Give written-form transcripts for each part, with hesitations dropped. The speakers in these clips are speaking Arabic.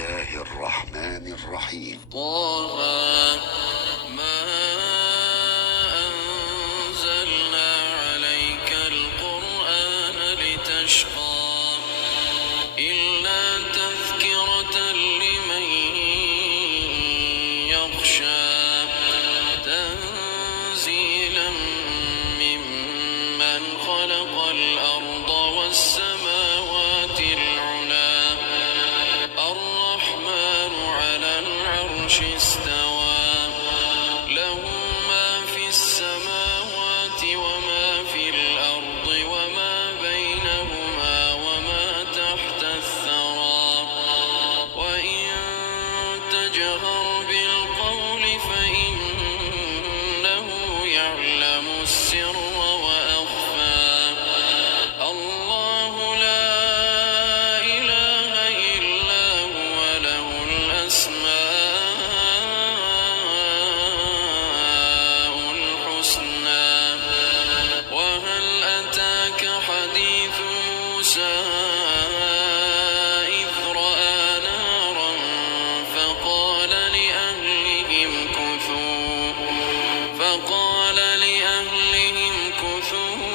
الله الرحمن الرحيم. طه ما أنزلنا عليك القرآن لتشقى إلا تذكرة لمن يخشى تنزيلا ممن خلق الأرض والسماوات العلى الرحمن على العرش استوى له ما في السماوات وما في الأرض وما بينهما وما تحت الثرى وإن تجهر بالقول فإنه يعلم السر وأخفى الله لا إله إلا هو له الأسماء الحسنى وهل أتاك حديث موسى إذ رأى نارا فقال لأهلهم كثوا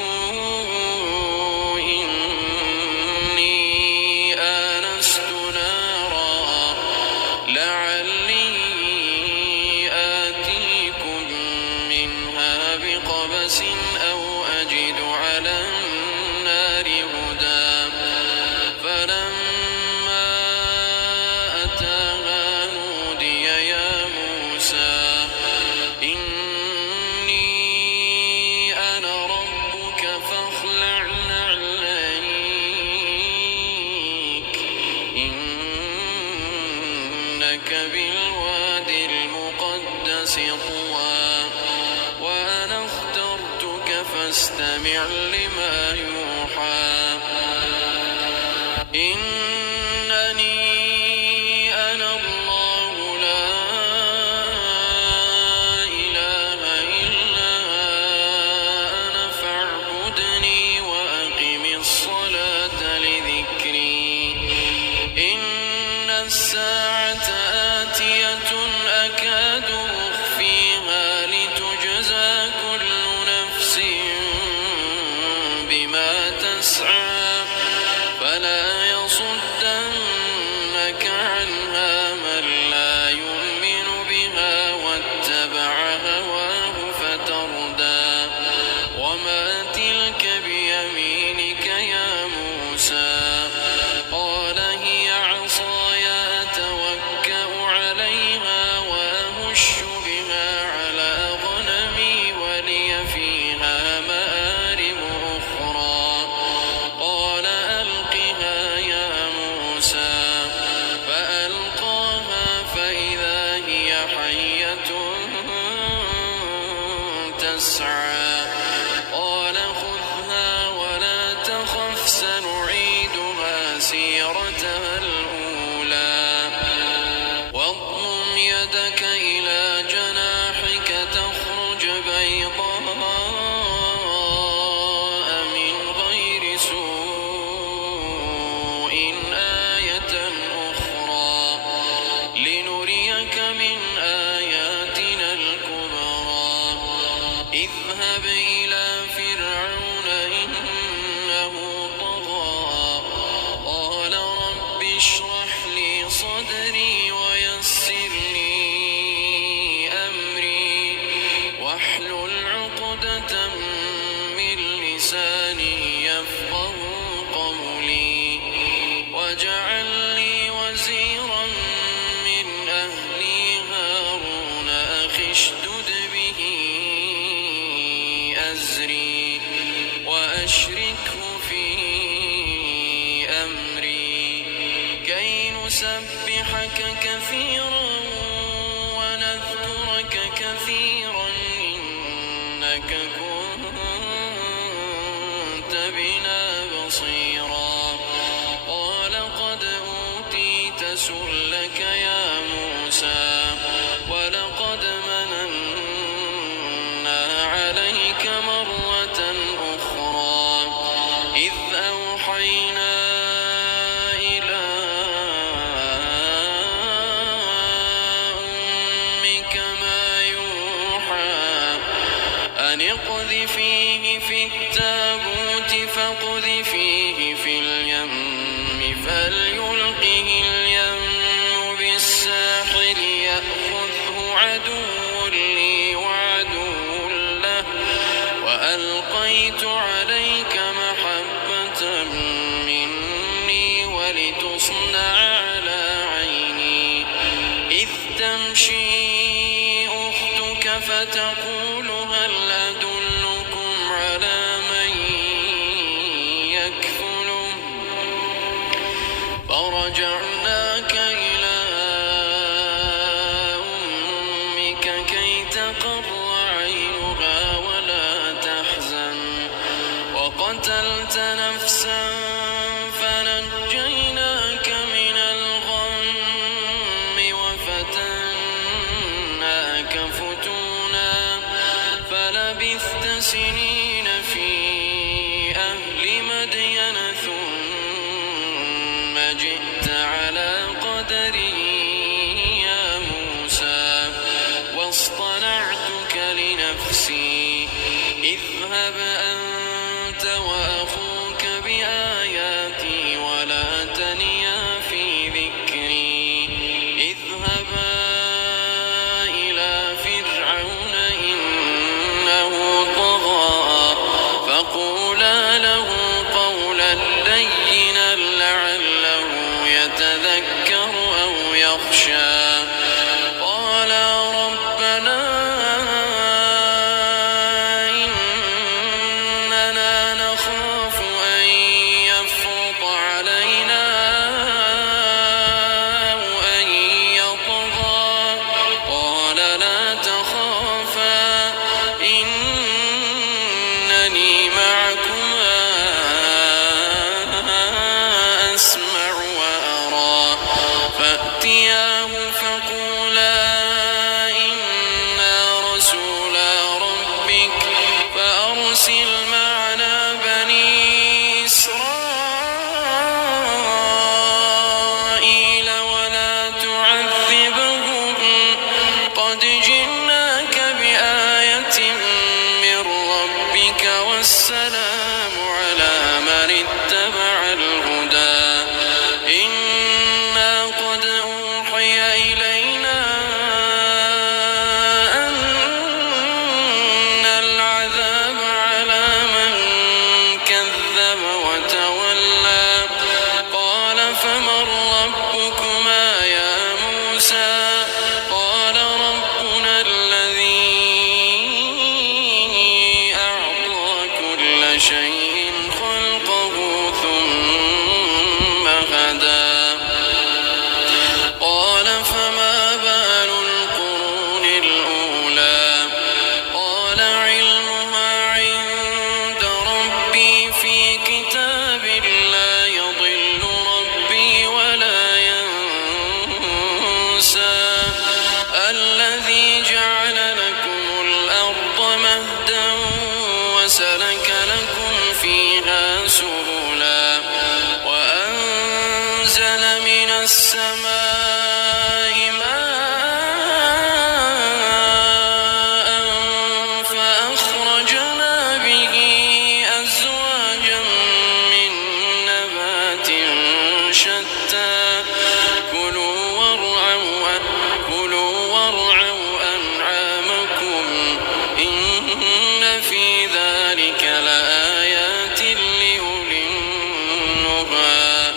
إني آنست نارا لعلي آتيكم منها بقبس أو أجد على النار هدى فلما أتاها نودي يا موسى إني أنا ربك فاخلع نعليك إنك بالواد المقدس طوى وأنا اخترتك فاستمع لما يوحى إنني أنا الله لا إله إلا أنا فاعبدني وأقم الصلاة لذكري إن الساعة آتية أكاد أخفيها لتجزى كل نفس بما تسعى فلا يصدنك عنها من لا يؤمن بها واتبع هواه فتردى وما تلك بيمينك يا موسى قال هي عصاي أتوكأ عليها وأهش بها على غنمي ولي فيها مآرب أخرى قال ألقها يا موسى فألقاها فإذا هي حية تسعى قال خذها ولا تخف سنعيدها سيرتها الأولى واضمم يدك إلى جناحك تخرج بيضاء من غير سوء آية أخرى لنريك من آياتنا الكبرى اذهب إلى فرعون إنه طغى قال رب اشرح لي صدري ويسر لي أمري واحلل عقدة من لساني يفقه قولي واجعل لي وزيرا من أهلي هارون أخي اشدد به أزري وأشركه في أمري كي نسبحك كثيرا ونذكرك كثيرا إنك كنت بنا بصيرا قال قد أوتيت سؤلك يا موسى ولقد مننا عليك مرة أخرى إذ أوحينا إلى اقذفيه في التابوت فاقذفيه في اليم فليلقه اليم بالساحل يأخذه عدو لي وعدو له وألقيت عليك محبة مني ولتصنع على عيني إذ تمشي أختك فتقول هل أدلكم على من يكفله فرجعناك إلى أمك كي تقر عينها ولا تحزن وقتلت نفسا فنجيناك من الغم وفتناك فتونا فلبثت سنين في أهل مدين ثم جئت على قدري يا موسى واصطنعتك لنفسي اذهب أنت وأخوك بآياتي ولا تنيا في ذكري اذهبا إلى فرعون إنه طغى فقولا له قولا لينا لعله يتذكر أو يخشى قالا ربنا إننا نخاف أن يفرط علينا أو أن يطغى قال لا تخافا إنني معكما أسمع وأرى فأتياه فقولا إنا رسولا ربك فأرسل معنا بني إسرائيل ولا تعذبهم قد جئناك بآية من ربك والسلام على من اتبع الهدى إنا قد أوحي إلينا أن العذاب على من كذب وتولى قال فمن ربكما يا موسى قال ربنا الذي أعطى كل شيء خلقه ثم هدى قال فما بال القرون الأولى قال علمها عند ربي في كتاب لا يضل ربي ولا ينسى الذي جعل لكم الأرض مهدا وسلك لكم فيها سبلا وأنزل من السماء ماء فأخرجنا به أزواجا من نبات شتى كلوا وارعوا أنعامكم إن في ذلك لآيات لأولي النهى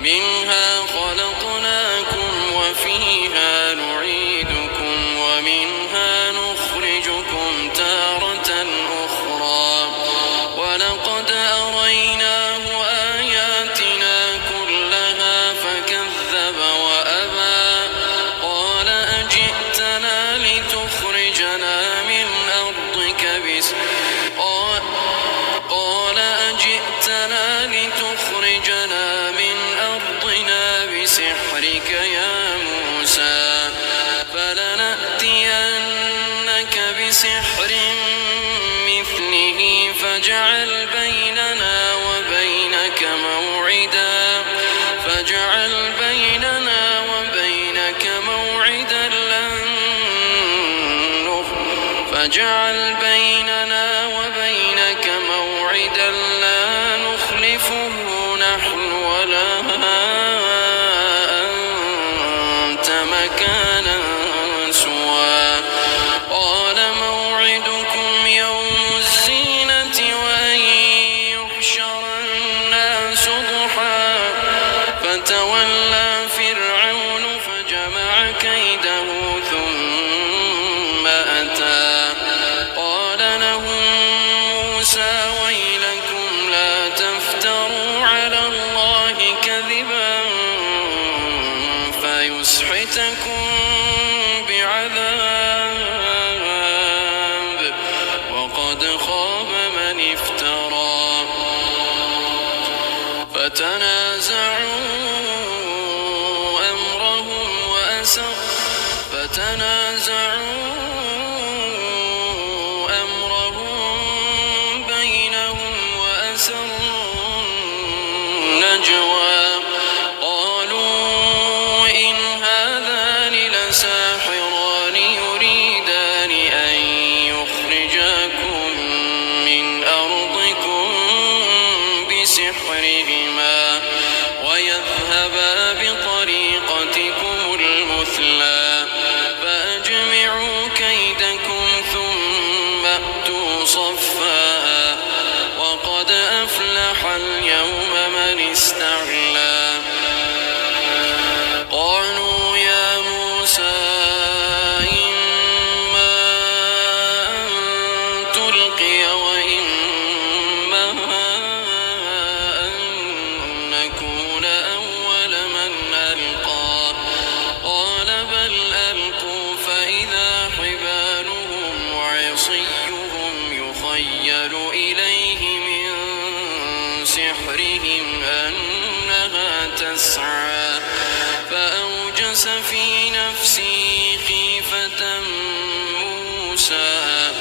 منها خلقناكم وفيها نعيدكم ومنها نخرجكم تارة أخرى ولقد أريناه آياتنا كلها فكذب وأبى قال أجئتنا لتخرجنا من أرضك قال أجئتنا لتخرجنا من أرضنا بسحرك يا موسى فلنأتينك بسحر مثله فاجعل بيننا وبينك موعدا لن يأتكم بعذاب وقد خاب من افترى فتنازعوا أمرهم بينهم وأسروا النجوى قالوا إن هذان لساحران يريدان أن يخرجاكم من أرضكم بسحرهما ويذهبا بطريقتكم المثلى فأجمعوا كيدكم ثم أتوا صفا وقد أفلح اليوم من استعلى قالوا يا موسى إما أن تلقي وإما أن نكون أول من ألقى قال بل ألقوا فإذا حبالهم وعصيهم يخيل إليه من سحرهم أنها تسعى فأوجس في نفسه خيفة موسى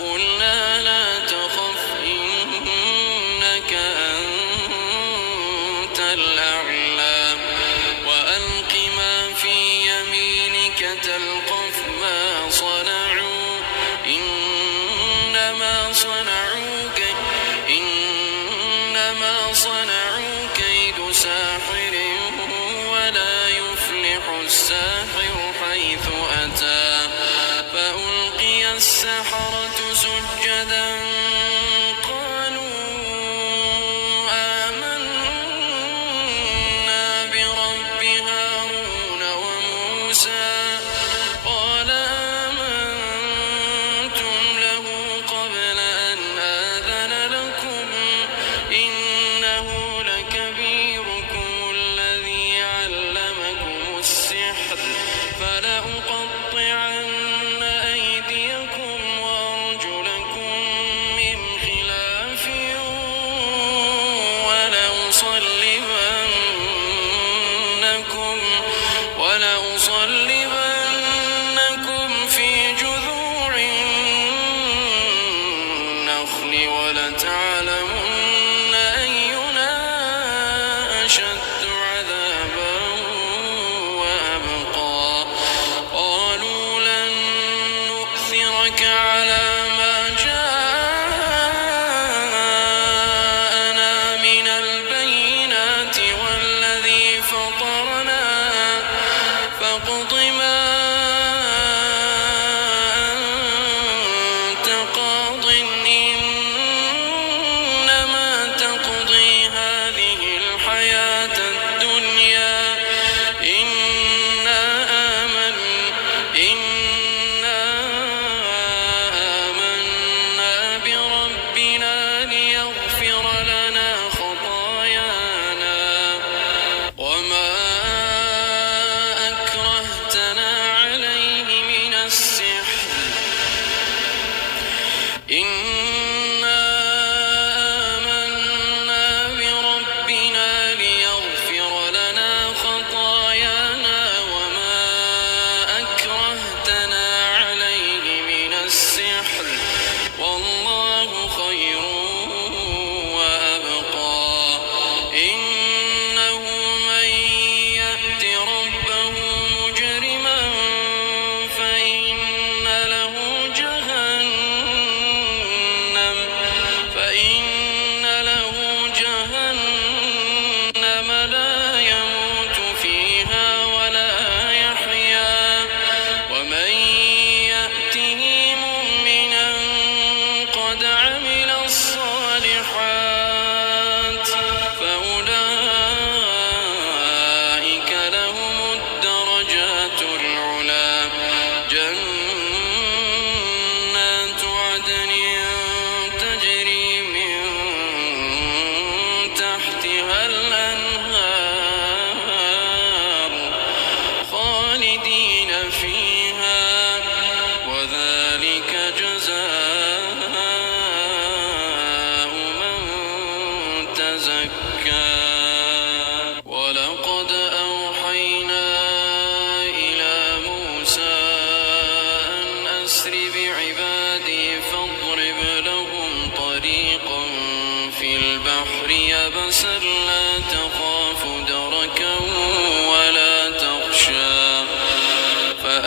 قلنا لا تخف إنك أنت الأعلى وألق ما في يمينك تلقف ما صنعوا إنما صنعوا كيد ساحر ولا يفلح الساحر حيث أتى فألقي السحرة سجدا قالوا آمنا برب هارون وموسى قال آمنتم له قبل أن آذن لكم إنه لكبيركم الذي علمكم السحر فلأقطعن أيديكم وأرجلكم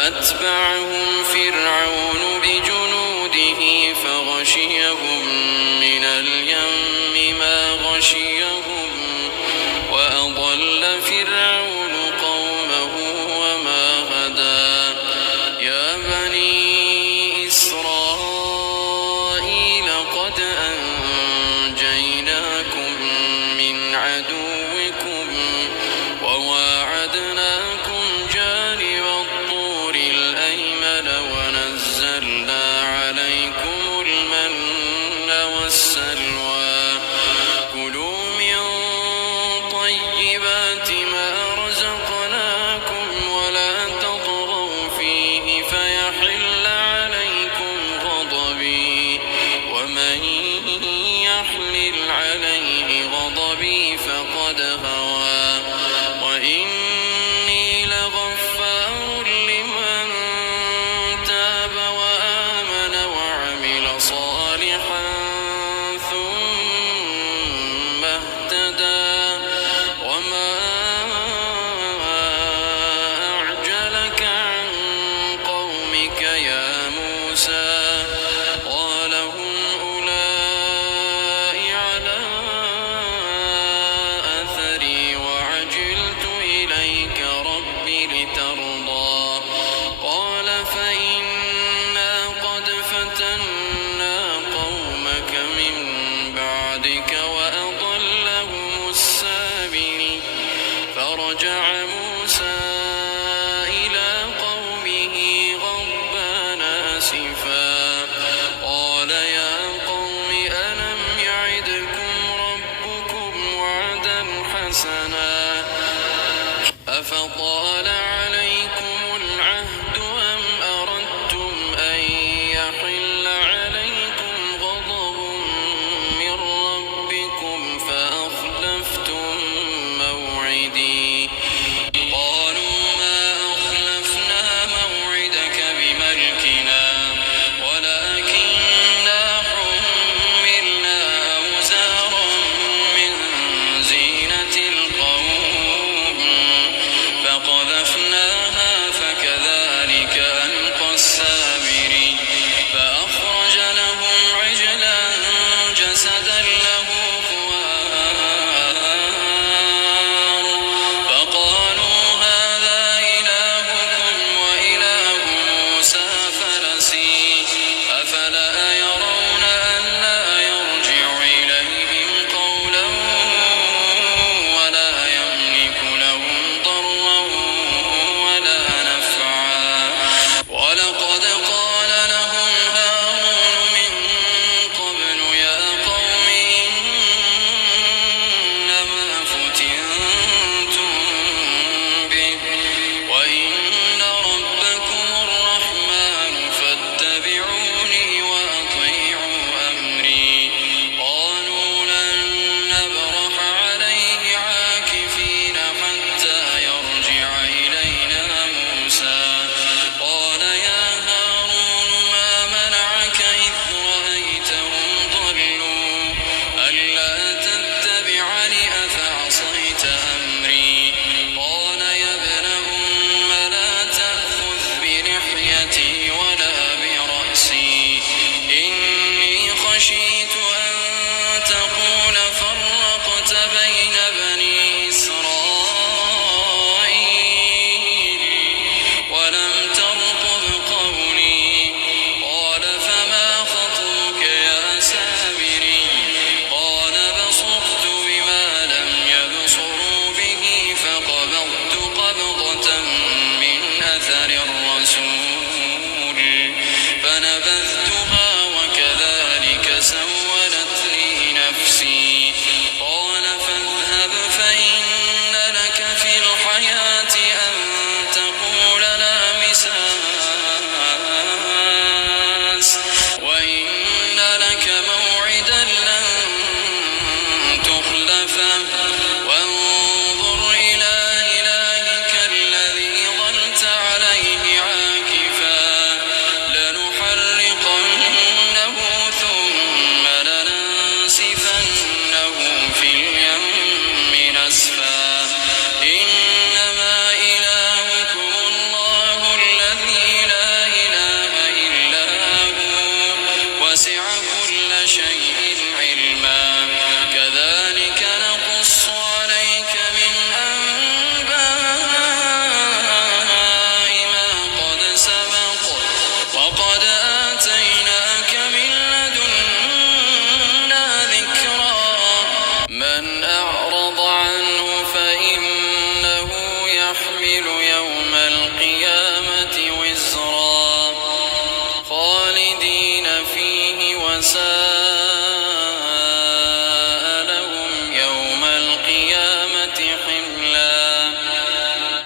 فأتبعهم فرعون بجنوده فغشيهم من اليم ما غشيهم وأضل فرعون قومه وما هدى يا بني إسرائيل قد أنجيناكم من عدوكم وواعدناكم جانب الطور الأيمن ونزلنا عليكم المن والسلوى كلوا من طيبات ما رزقناكم ولا تطغوا فيه فيحل عليكم غضبي ومن يحلل عليه غضبي فقد هوى وإني لغفار لمن تاب وآمن وعمل صالحا ثم اهتدى وما أعجلك عن قومك يا موسى قال هم أولئك على أثري وعجلت إليك رب لترضى قال فإنا قد فتنا قومك من بعدك وأضلهم السامري فرجع موسى إلى قومه غضبان أسفا قال يا قوم ألم يعدكم ربكم وعدا حسنا أفطال عليكم العهد أم أردتم أن يحل عليكم غضب من ربكم فأخلفتم موعدي قالوا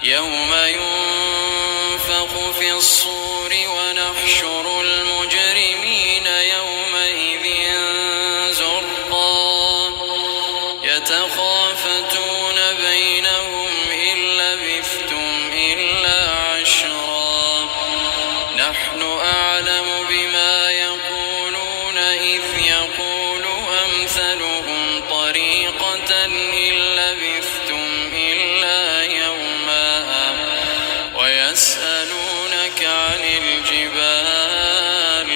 يوم ينفخ في الصور ونحشر المجرمين يومئذ زرقا يتخافتون بينهم إن لبثتم إلا عشرا نحن أعلم بما يقولون إذ يقول أمثلهم طريقة إن لبثتم إلا يوما ويسألونك عن الجبال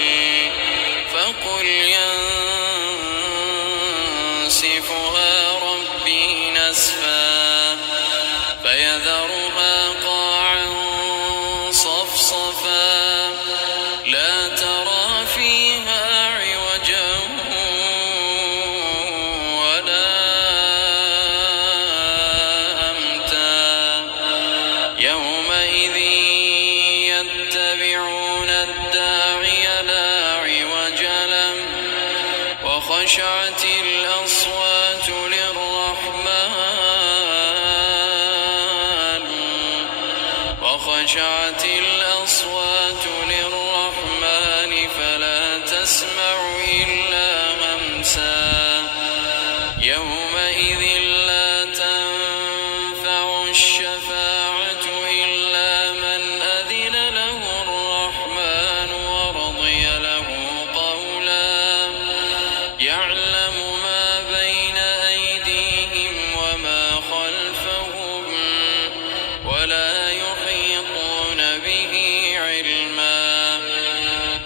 فقل ينسفها ربي نسفا فيذرها قاعا صفصفا لا ترى فيها عوجا ولا أمتا يومئذ يتبعون الداعي لا عوج له وخشعت الأصوات للرحمن فلا تسمع إلا همسا يومئذ لا تنفع الشفاعة إلا من أذن له الرحمن ورضي له قولا يعلم ما بين أيديهم وما خلفهم ولا يحيطون به علما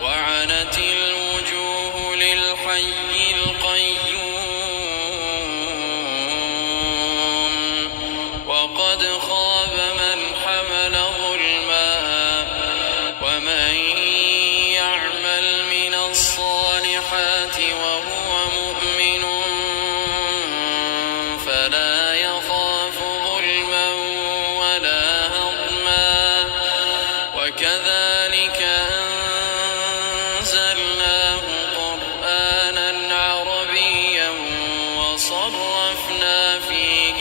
وعنت الوجوه للحي القيوم وقد خاب من حمل ظلما ومن يعمل من الصالحات وهو مؤمن فلا يخاف ظلما ولا هضما وكذلك أنزلناه قرآنا عربيا وصرفنا فيه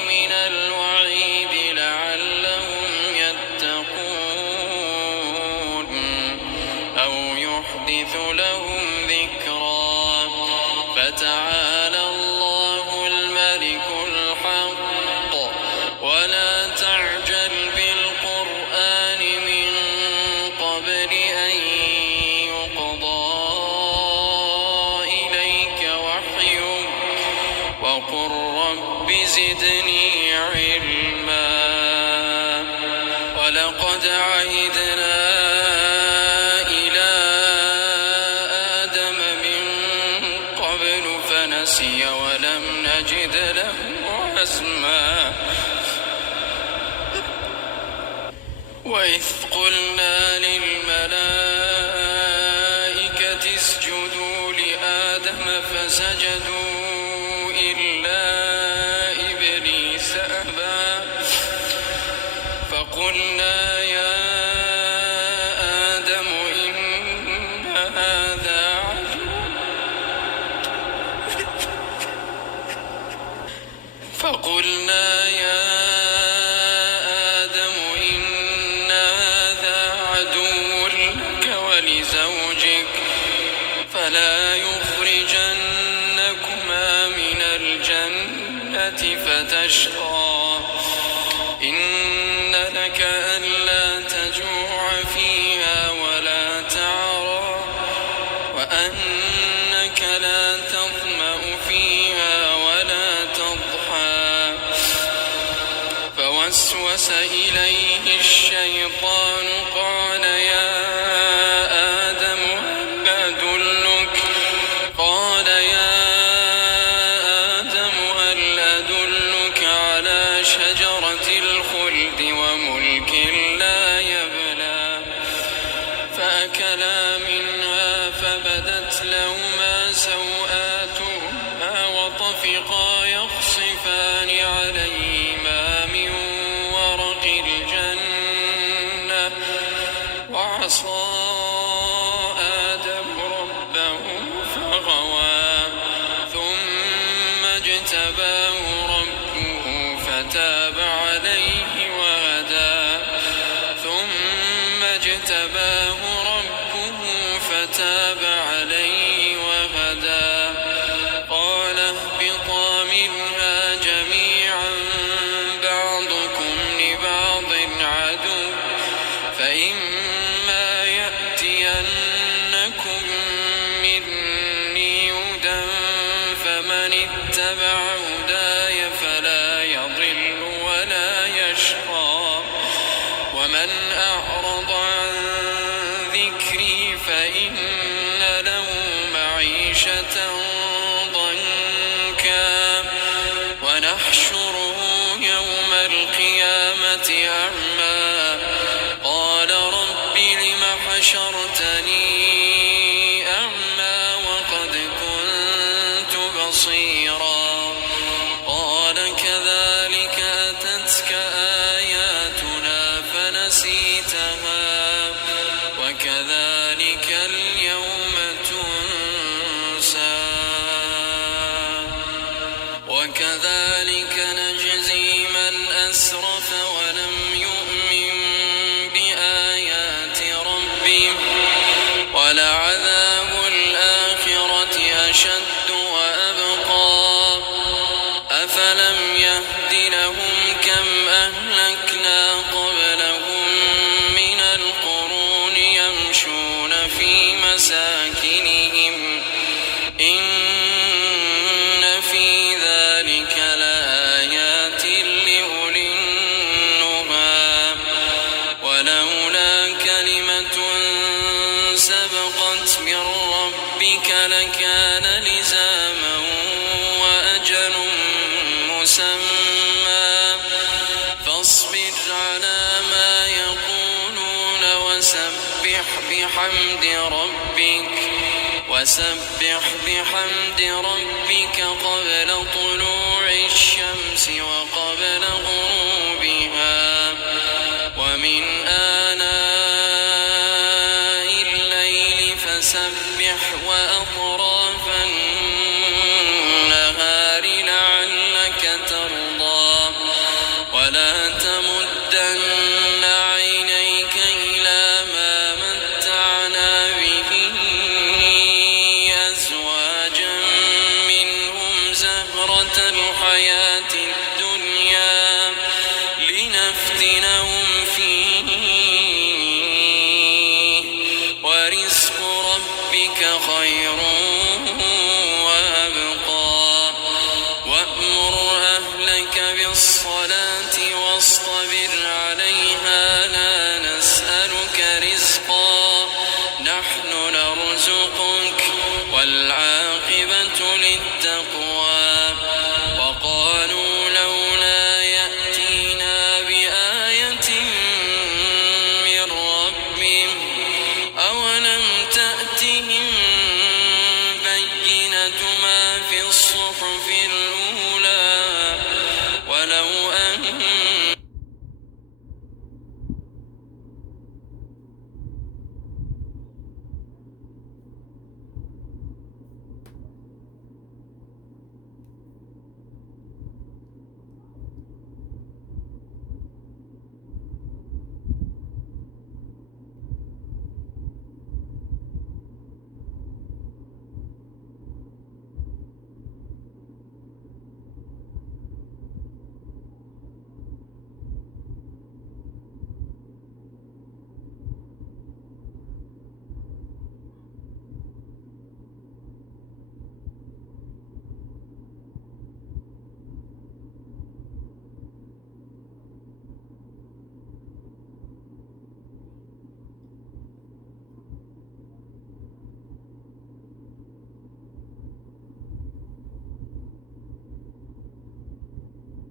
من الوعيد لعلهم يتقون أو يحدث لهم ذكرا فتعالى الله الملك الحق ولا تعجل بالقرآن من قبل أن يقضى إليك وحيه وقل رب زدني علما ولقد عهدنا إلى آدم من قبل فنسي ولم نجد له عزما وإذ قلنا للملائكة اسجدوا لآدم فسجدوا إلا إبليس أبى فقلنا يا آدم إن هذا عدو لك ولزوجك فلا يخرجنكما من الجنة فتشقى إن لك ألا تجوع فيها ولا تعرى وأنك لا تظمأ فيها ولا تضحى فوسوس إليه الشيطان قال يا آدم هل أدلك على شجرة الخلد وملك لا يبلى فأكلا منها فبدت لهما سوآتهما وطفقا يخصفان عليهما من ورق الجنة ضنكا ونحشره يوم القيامة أعمى قال رب لم حشرتني أعمى وقد كنت بصيرا قال كذلك أتتك آياتنا فنسيتها وكذلك اليوم تنسى وكذلك نجزي من أسرف ولم يؤمن بآيات ربه ولعذاب الآخرة أشد وأبقى أفلم يهد لهم كم أهلكنا قبلهم من القرون يمشون في مساكنهم إن في ذلك لآيات لأولي النهى ولولا كلمة سبقت من ربك لكان لزاما وأجل مسمى فاصبر على ما يقولون وسبح بحمد ربك قبل طلوع الشمس وقبل غروبها ومن آناء الليل فسبح وأطراف النهار لعلك ترضى ولا تمدن عينيك إلى ما متعنا به أزواجا منهم زهرة الحياة الدنيا لنفتنهم فيه ورزق ربك خير وأبقى وأمر أهلك بالصلاة واصطبر عليها لا نسألك رزقا نحن نرزقك والعاقبة للتقوى وقالوا لولا يأتينا بآية من ربه أولم تأتهم بينة ما في الصحف